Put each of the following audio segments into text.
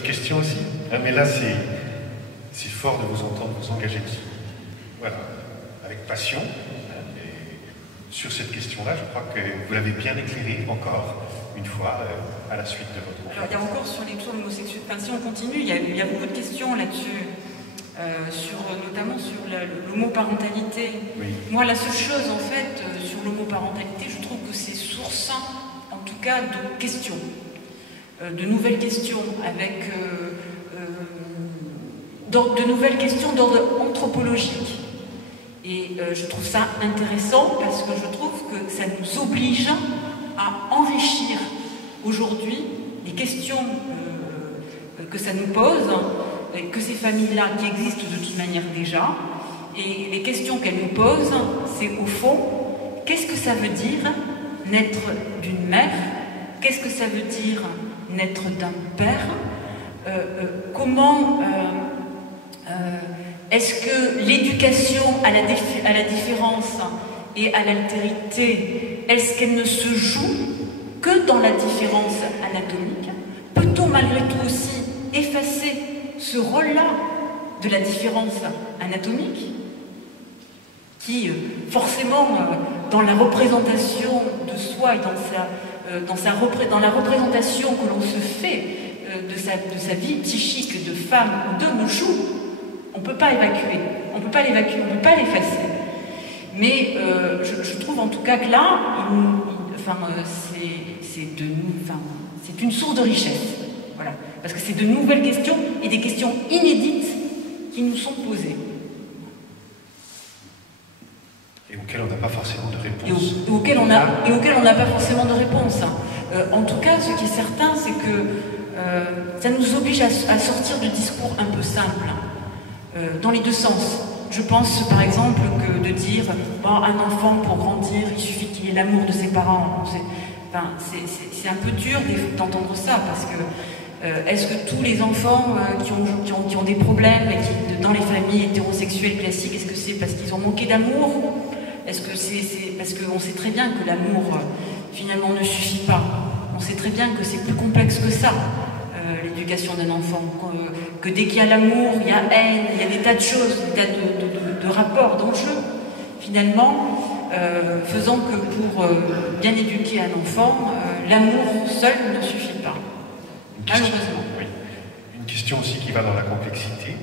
d'autres questions aussi? Ah, mais là, c'est fort de vous entendre vous engager dessus. Voilà, avec passion. Et sur cette question-là, je crois que vous l'avez bien éclairé encore une fois à la suite de votre... Alors, il y a encore sur les tours homosexuels, enfin, si on continue, il y a beaucoup de questions là-dessus, notamment sur l'homoparentalité. Oui. Moi, la seule chose, en fait, sur l'homoparentalité, je trouve que c'est source, en tout cas, de questions, de nouvelles questions, avec de nouvelles questions d'ordre anthropologique. Et je trouve ça intéressant parce que je trouve que ça nous oblige à enrichir aujourd'hui les questions que ça nous pose, que ces familles-là qui existent de toute manière déjà, et les questions qu'elles nous posent, c'est au fond, qu'est-ce que ça veut dire naître d'une mère? Qu'est-ce que ça veut dire naître d'un père? Comment est-ce que l'éducation à la différence et à l'altérité, est-ce qu'elle ne se joue que dans la différence anatomique? Peut-on malgré tout aussi effacer ce rôle-là de la différence anatomique qui, forcément, dans la représentation de soi et dans la représentation que l'on se fait de sa vie psychique de femme ou d'homme joue, on ne peut pas évacuer, on ne peut pas l'évacuer, on ne peut pas l'effacer. Mais je trouve en tout cas que là, c'est une source de richesse. Voilà. Parce que c'est de nouvelles questions et des questions inédites qui nous sont posées. Et auxquelles on n'a pas forcément de réponse. Et auxquelles on n'a pas forcément de réponse. En tout cas, ce qui est certain, c'est que ça nous oblige à sortir de discours un peu simples, dans les deux sens. Je pense par exemple que de dire un enfant pour grandir, il suffit qu'il ait l'amour de ses parents. C'est un peu dur d'entendre ça, parce que est-ce que tous les enfants qui ont des problèmes et qui, dans les familles hétérosexuelles classiques, est-ce que c'est parce qu'ils ont manqué d'amour? Est-ce que c'est parce qu'on sait très bien que l'amour finalement ne suffit pas? On sait très bien que c'est plus complexe que ça, l'éducation d'un enfant, que dès qu'il y a l'amour, il y a haine, il y a des tas de choses, des tas de rapports, d'enjeux, finalement, faisant que pour bien éduquer un enfant, l'amour seul ne suffit pas. Malheureusement. Oui. Une question aussi qui va dans la complexité,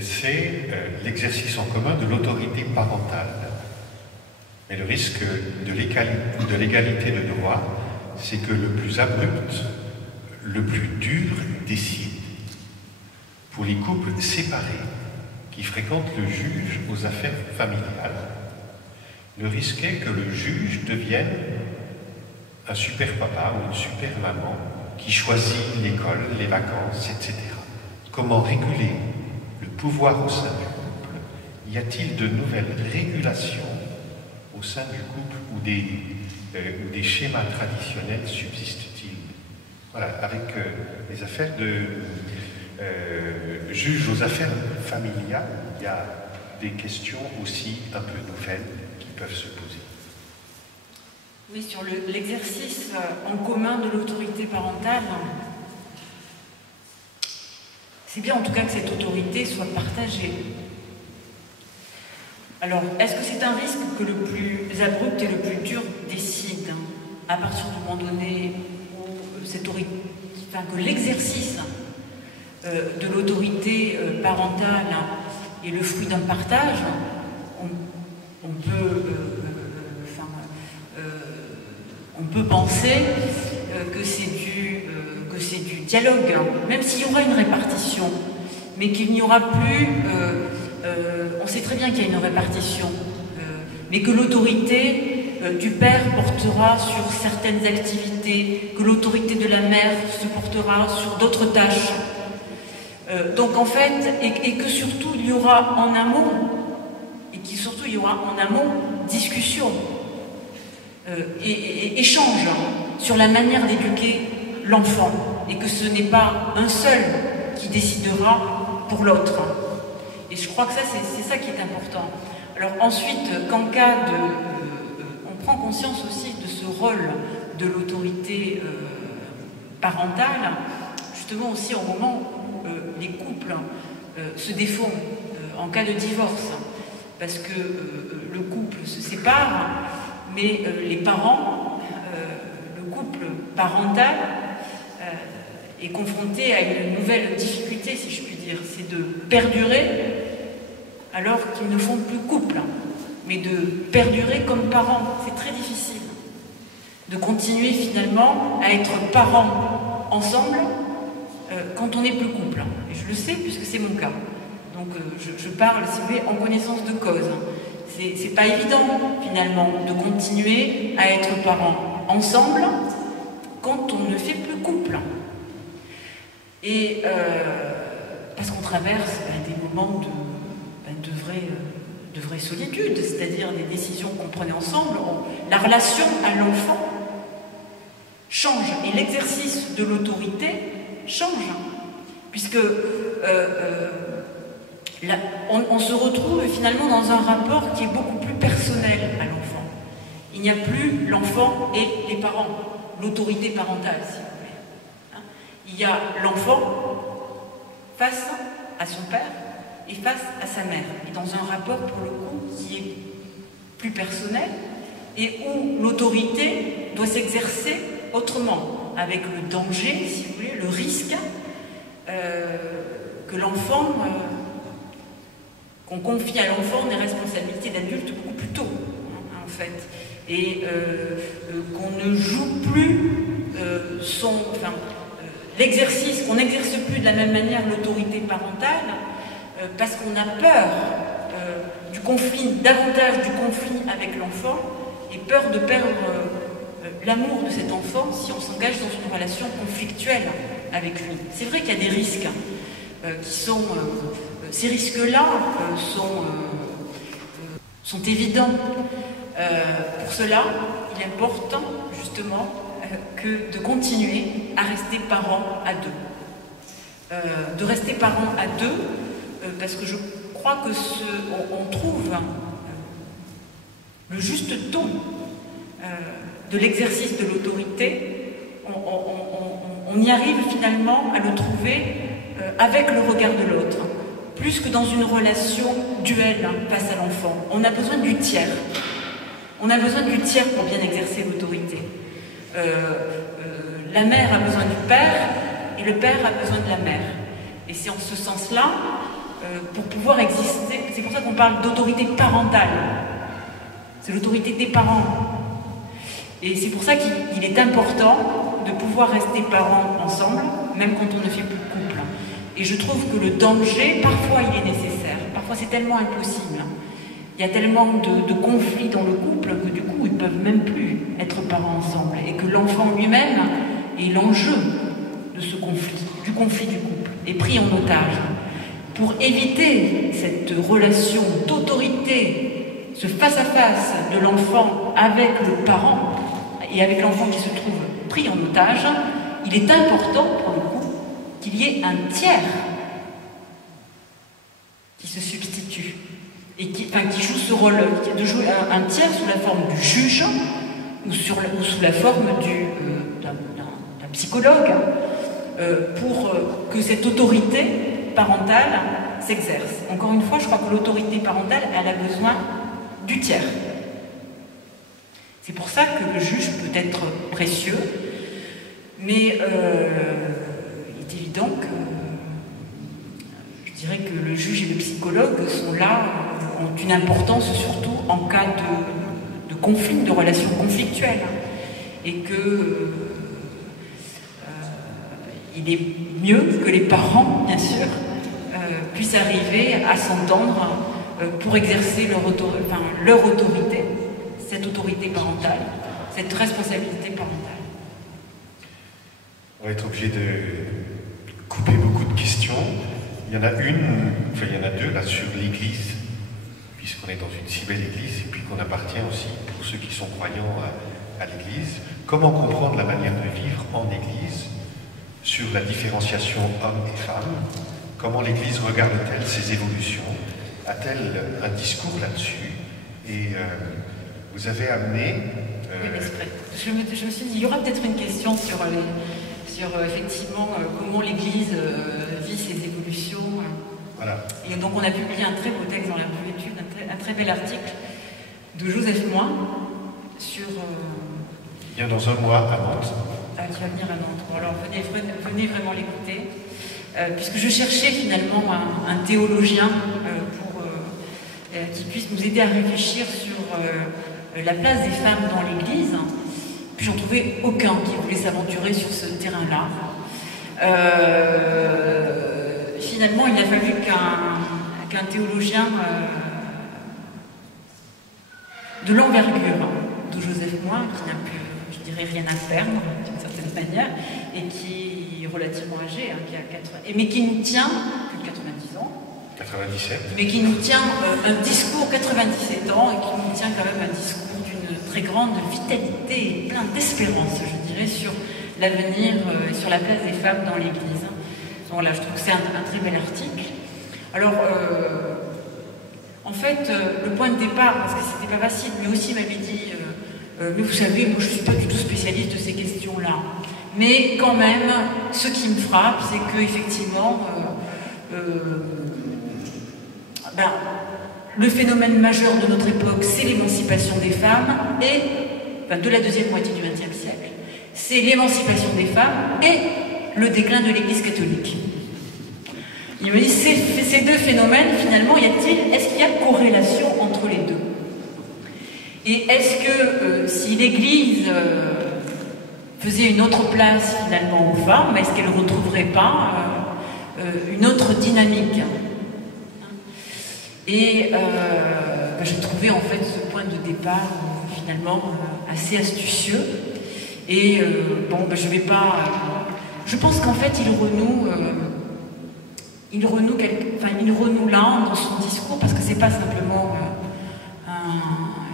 c'est l'exercice en commun de l'autorité parentale. Mais le risque de l'égalité de droit, c'est que le plus abrupt, le plus dur décide. Pour les couples séparés qui fréquentent le juge aux affaires familiales, le risque est que le juge devienne un super papa ou une super maman qui choisit l'école, les vacances, etc. Comment réguler le pouvoir au sein du couple? Y a-t-il de nouvelles régulations au sein du couple ou des schémas traditionnels subsistent-ils? Voilà, avec les affaires de juges aux affaires familiales, il y a des questions aussi un peu nouvelles qui peuvent se poser. Oui, sur l'exercice en commun de l'autorité parentale, c'est bien en tout cas que cette autorité soit partagée. Alors, est-ce que c'est un risque que le plus abrupt et le plus dur décide, à partir du moment donné où que l'exercice de l'autorité parentale est le fruit d'un partage? On peut penser que c'est du dialogue, même s'il y aura une répartition, mais qu'il n'y aura plus... on sait très bien qu'il y a une répartition, mais que l'autorité du père portera sur certaines activités, que l'autorité de la mère se portera sur d'autres tâches. Donc en fait, et que surtout il y aura en amont, discussion et échange sur la manière d'éduquer l'enfant, et que ce n'est pas un seul qui décidera pour l'autre. Et je crois que ça, c'est ça qui est important. Alors ensuite, qu'en cas de... on prend conscience aussi de ce rôle de l'autorité parentale, justement aussi au moment où les couples se défont en cas de divorce, parce que le couple se sépare, mais les parents, le couple parental est confronté à une nouvelle difficulté, si je puis dire, c'est de perdurer alors qu'ils ne font plus couple, mais de perdurer comme parents. C'est très difficile de continuer finalement à être parents ensemble quand on n'est plus couple. Et je le sais puisque c'est mon cas. Donc je parle, si vous voulez, en connaissance de cause. C'est pas évident finalement de continuer à être parents ensemble quand on ne fait plus couple. Et parce qu'on traverse des moments de vraie solitude, c'est-à-dire des décisions qu'on prenait ensemble. La relation à l'enfant change et l'exercice de l'autorité change, puisque on se retrouve finalement dans un rapport qui est beaucoup plus personnel à l'enfant. Il n'y a plus l'enfant et les parents, l'autorité parentale, si vous voulez. Hein? Il y a l'enfant face à son père et face à sa mère, et dans un rapport pour le coup qui est plus personnel et où l'autorité doit s'exercer autrement, avec le danger, si vous voulez, le risque que l'enfant, qu'on confie à l'enfant des responsabilités d'adulte beaucoup plus tôt, en fait, et qu'on ne joue plus l'exercice, qu'on n'exerce plus de la même manière l'autorité parentale, parce qu'on a peur du conflit, davantage du conflit avec l'enfant, et peur de perdre l'amour de cet enfant si on s'engage dans une relation conflictuelle avec lui. C'est vrai qu'il y a des risques qui sont... ces risques-là sont évidents. Pour cela, il est important, justement, de continuer à rester parents à deux. De rester parents à deux, parce que je crois que on trouve le juste ton de l'exercice de l'autorité, on y arrive finalement à le trouver avec le regard de l'autre, plus que dans une relation duelle face à l'enfant. On a besoin du tiers. On a besoin du tiers pour bien exercer l'autorité. La mère a besoin du père et le père a besoin de la mère. Et c'est en ce sens-là, pour pouvoir exister, c'est pour ça qu'on parle d'autorité parentale. C'est l'autorité des parents. Et c'est pour ça qu'il est important de pouvoir rester parents ensemble, même quand on ne fait plus de couple. Et je trouve que le danger, parfois il est nécessaire, parfois c'est tellement impossible. Il y a tellement de conflits dans le couple que du coup ils ne peuvent même plus être parents ensemble. Et que l'enfant lui-même est l'enjeu de ce conflit, du conflit du couple, est pris en otage. Pour éviter cette relation d'autorité, ce face-à-face de l'enfant avec le parent et avec l'enfant qui se trouve pris en otage, il est important pour le coup qu'il y ait un tiers qui se substitue et qui joue ce rôle, de jouer un tiers sous la forme du juge ou sous la forme d'un psychologue pour que cette autorité parentale s'exerce. Encore une fois, je crois que l'autorité parentale, elle a besoin du tiers. C'est pour ça que le juge peut être précieux, mais il est évident que je dirais que le juge et le psychologue sont là, ont une importance surtout en cas de conflit, de relations conflictuelles, et que il est mieux que les parents, bien sûr, puissent arriver à s'entendre pour exercer leur autorité, cette autorité parentale, cette responsabilité parentale. On va être obligé de couper beaucoup de questions. Il y en a deux là sur l'Église, puisqu'on est dans une si belle Église, et puis qu'on appartient aussi, pour ceux qui sont croyants, à l'Église. Comment comprendre la manière de vivre en Église sur la différenciation hommes et femmes? Comment l'Église regarde-t-elle ces évolutions? A-t-elle un discours là-dessus? Et vous avez amené... Oui, je me suis dit, il y aura peut-être une question sur sur effectivement comment l'Église vit ses évolutions. Voilà. Et donc on a publié un très beau texte dans la revue Études, un très bel article de Joseph Moin sur... Il vient dans un mois à Nantes. Ah, qui va venir à Nantes. Bon, alors venez vraiment l'écouter. Puisque je cherchais finalement un théologien qui puisse nous aider à réfléchir sur la place des femmes dans l'Église. Puis j'en trouvais aucun qui voulait s'aventurer sur ce terrain-là. Finalement, il a fallu qu'un théologien de l'envergure de Joseph Moin, qui n'a plus, je dirais, rien à perdre, d'une certaine manière, et qui est relativement âgé, qui a 80, mais qui nous tient, plus de 90 ans, 97. Mais qui nous tient un discours, 97 ans, et qui nous tient quand même un discours d'une très grande vitalité et plein d'espérance, je dirais, sur l'avenir et sur la place des femmes dans l'Église. Donc là, je trouve que c'est un très bel article. Alors, en fait, le point de départ, parce que c'était pas facile, mais aussi m'avait dit, mais vous savez, moi je ne suis pas du tout spécialiste de ces questions-là. Mais quand même, ce qui me frappe, c'est qu'effectivement, le phénomène majeur de notre époque, c'est l'émancipation des femmes, et de la deuxième moitié du XXe siècle, c'est l'émancipation des femmes et le déclin de l'Église catholique. Il me dit, ces deux phénomènes, finalement, est-ce qu'il y a corrélation entre les deux? Et est-ce que si l'Église faisait une autre place, finalement, aux femmes, est-ce qu'elle ne retrouverait pas une autre dynamique? Et j'ai trouvé, en fait, ce point de départ, finalement, assez astucieux. Et je vais pas... je pense qu'en fait, il renoue là dans son discours, parce que c'est pas simplement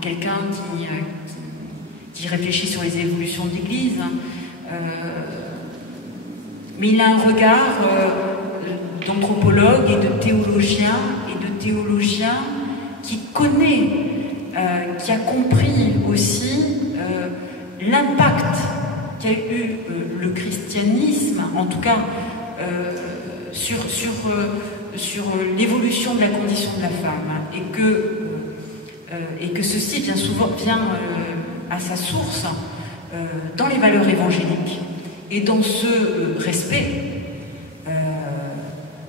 quelqu'un qui réfléchit sur les évolutions de l'Église, mais il a un regard d'anthropologue et de théologien qui connaît, qui a compris aussi l'impact qu'a eu le christianisme, en tout cas sur l'évolution de la condition de la femme, et que ceci vient à sa source dans les valeurs évangéliques et dans ce respect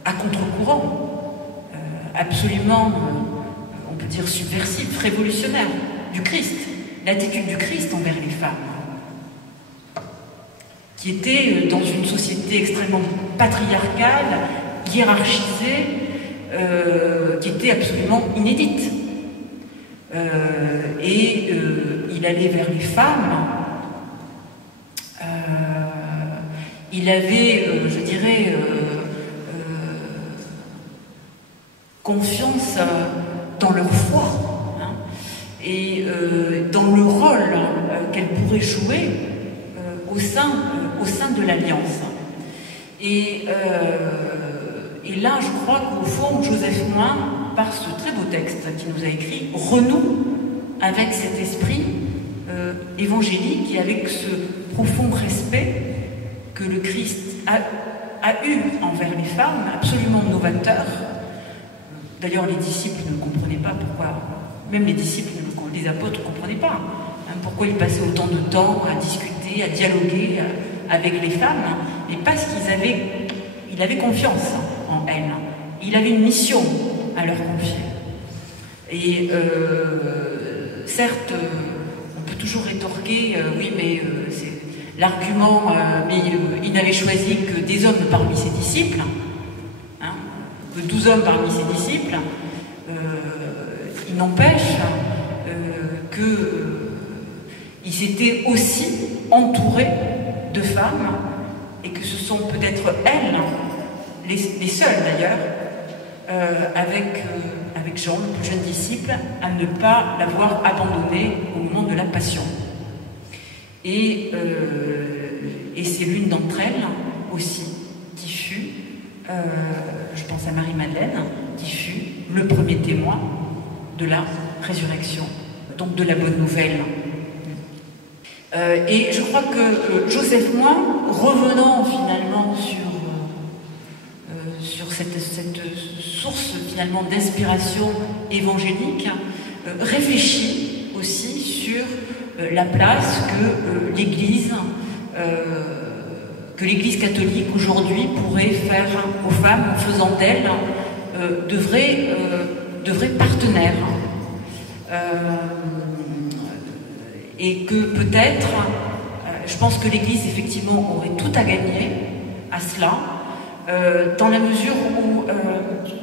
à contre-courant, absolument, on peut dire subversif, révolutionnaire du Christ, l'attitude du Christ envers les femmes, qui était dans une société extrêmement patriarcale, hiérarchisée, qui était absolument inédite. Il allait vers les femmes, il avait, je dirais, confiance dans leur foi, et dans le rôle qu'elle pourrait jouer au sein de l'Alliance. Et là, je crois qu'au fond, Joseph Moin, par ce très beau texte qu'il nous a écrit, renoue avec cet esprit évangélique et avec ce profond respect que le Christ a eu envers les femmes, absolument novateur. D'ailleurs, les disciples ne comprenaient pas pourquoi, même les disciples, les apôtres ne comprenaient pas pourquoi ils passaient autant de temps à discuter, à dialoguer avec les femmes, mais parce qu'il avait confiance en elles. Il avait une mission à leur confier. Et certes, on peut toujours rétorquer, oui, mais c'est l'argument, mais il n'avait choisi que des hommes parmi ses disciples, que 12 hommes parmi ses disciples. Il n'empêche qu'il s'était aussi entouré de femmes, et que ce sont peut-être elles, les seules d'ailleurs, avec Jean, le plus jeune disciple, à ne pas l'avoir abandonné au moment de la Passion. Et c'est l'une d'entre elles aussi qui fut, je pense à Marie-Madeleine, qui fut le premier témoin de la résurrection, donc de la bonne nouvelle. Et je crois que Joseph Moin, revenant finalement sur cette source finalement d'inspiration évangélique, réfléchit aussi sur la place que l'Église catholique aujourd'hui pourrait faire aux femmes en faisant d'elles de vrais partenaires. Et que peut-être, je pense que l'Église effectivement aurait tout à gagner à cela, dans la mesure où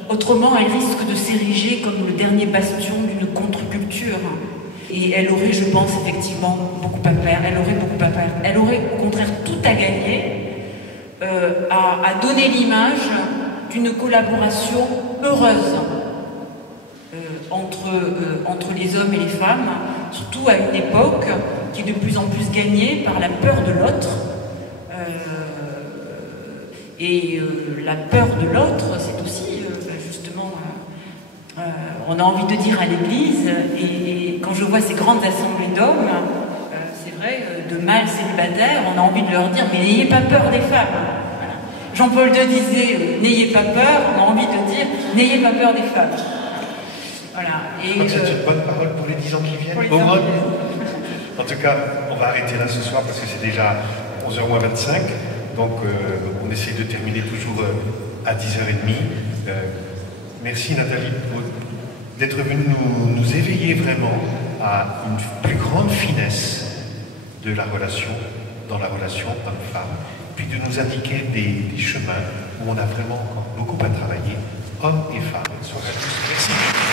autrement elle risque de s'ériger comme le dernier bastion d'une contre-culture. Et elle aurait, je pense, effectivement beaucoup à faire. Elle aurait au contraire tout à gagner à donner l'image d'une collaboration heureuse entre les hommes et les femmes, surtout à une époque qui est de plus en plus gagnée par la peur de l'autre. La peur de l'autre, c'est aussi justement, on a envie de dire à l'Église, et quand je vois ces grandes assemblées d'hommes, c'est vrai, de mâles célibataires, on a envie de leur dire, mais n'ayez pas peur des femmes. Voilà. Jean-Paul II disait, n'ayez pas peur, on a envie de dire, n'ayez pas peur des femmes. Voilà. Je crois que c'est une bonne parole pour les 10 ans qui viennent. En tout cas, on va arrêter là ce soir parce que c'est déjà 11h moins 25. Donc, on essaie de terminer toujours à 10h30. Merci Nathalie d'être venue nous éveiller vraiment à une plus grande finesse de la relation, dans la relation homme-femme, puis de nous indiquer des chemins où on a vraiment encore beaucoup à travailler, hommes et femmes. Merci.